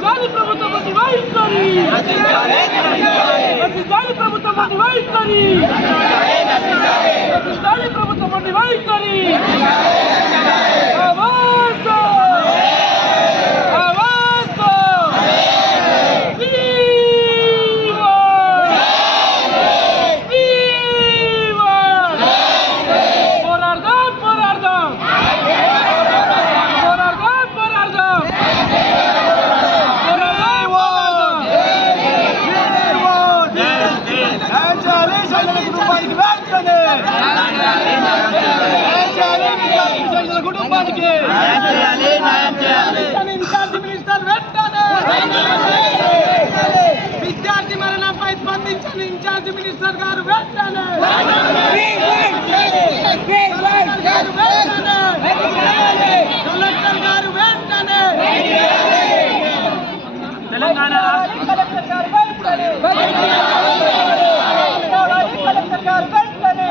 రచించాలి ప్రభుత్వం వైఖరి, రచించాలి ప్రభుత్వం వైఖరి, రచించాలి ప్రభుత్వం వైఖరి. విద్యార్థి మరణంపై స్పందించని ఇన్ఛార్జి మినిస్టర్ గారు వెంటనే, కలెక్టర్ గారు వెంటనే, తెలంగాణ కలెక్టర్ గారు వెంటనే,